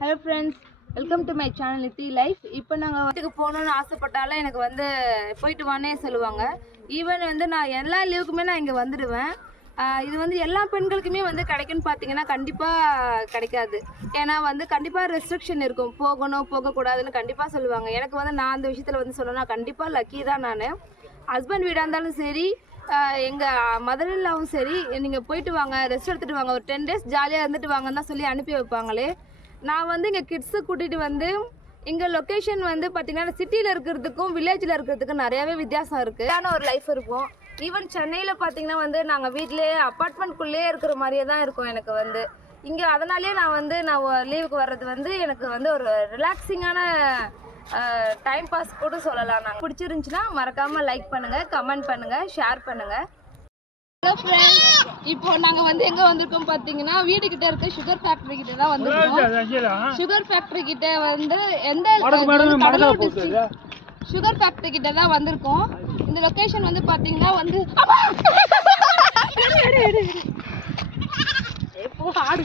Hello friends, welcome to my channel NITI life. இப்போ நாங்கள் வீட்டுக்கு போகணுன்னு ஆசைப்பட்டாலும் எனக்கு வந்து போயிட்டு வானே சொல்லுவாங்க. ஈவன் வந்து நான் எல்லா லீவுக்குமே நான் இங்கே வந்துடுவேன். இது வந்து எல்லா பெண்களுக்குமே வந்து கிடைக்குன்னு பார்த்தீங்கன்னா கண்டிப்பாக கிடைக்காது. ஏன்னா வந்து கண்டிப்பாக ரெஸ்ட்ரிக்ஷன் இருக்கும், போகணும் போகக்கூடாதுன்னு கண்டிப்பாக சொல்லுவாங்க. எனக்கு வந்து நான் அந்த விஷயத்தில் வந்து சொல்லணும்னா கண்டிப்பாக லக்கி தான். நான் ஹஸ்பண்ட் வீடாக இருந்தாலும் சரி, எங்கள் மதர் இல்லாவும் சரி, நீங்கள் போயிட்டு வாங்க, ரெஸ்ட் எடுத்துகிட்டு வாங்க, ஒரு 10 days ஜாலியாக இருந்துட்டு வாங்கன்னு தான் சொல்லி அனுப்பி வைப்பாங்களே. நான் வந்து இங்கே கிட்ஸை கூட்டிகிட்டு வந்து இங்கே லொக்கேஷன் வந்து பார்த்திங்கன்னா சிட்டியில் இருக்கிறதுக்கும் வில்லேஜில் இருக்கிறதுக்கும் நிறையாவே வித்தியாசம் இருக்குது. ஆனால் ஒரு லைஃப் இருக்கும். ஈவன் சென்னையில் பார்த்திங்கன்னா வந்து நாங்கள் வீட்டிலே அப்பார்ட்மெண்ட்குள்ளேயே இருக்கிற மாதிரியே தான் இருக்கும் எனக்கு வந்து இங்கே. அதனாலே நான் லீவுக்கு வர்றது வந்து எனக்கு வந்து ஒரு ரிலாக்ஸிங்கான டைம் பாஸ் கூட சொல்லலாம். நாங்கள் பிடிச்சிருந்துச்சுன்னா மறக்காமல் லைக் பண்ணுங்கள், கமெண்ட் பண்ணுங்கள், ஷேர் பண்ணுங்கள். ஹலோ ஃப்ரெண்ட்ஸ், இப்போ நாங்கள் வந்து எங்கே வந்திருக்கோம் பார்த்தீங்கன்னா வீட்டுக்கிட்ட இருக்க சுகர் ஃபேக்ட்ரி கிட்ட தான் வந்திருக்கோம். சுகர் ஃபேக்ட்ரி கிட்ட வந்து கடலூர் டிஸ்ட்ரிக்ட் சுகர் ஃபேக்ட்ரி கிட்ட தான் வந்திருக்கோம். இந்த லொக்கேஷன் வந்து பார்த்தீங்கன்னா வந்து ஆடு